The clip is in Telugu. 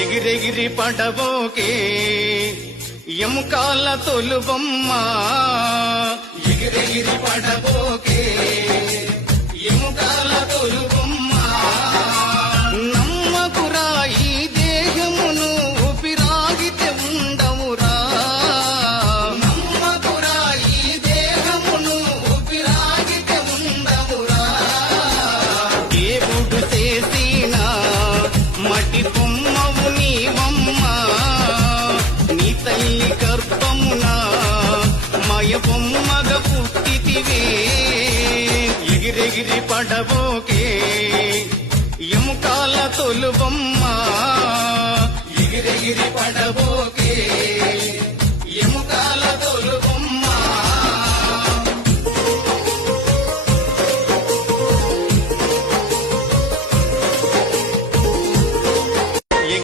ఎగిరెగిరి పడబోకే ఎముకాల తొలుబొమ్మ ఎగిరెగిరి పడబోకే ఎముకాల తొలుబొమ్మ నమ్మకురా ఈ దేహమును ఊపిరాగితే ఉండవురా నమ్మకురా ఈ దేహమును ఊపిరాగితే ఉండవురా దేవుడు చేసిన మటి బొమ్మవు నీవమ్మ నీ తల్లి గర్భమున మయ బొమ్మగ పుట్టితివే ఎగిరెగిరి పడబోకే ఎముకాల తొలుబొమ్మ ఎగిరెగిరి పడబో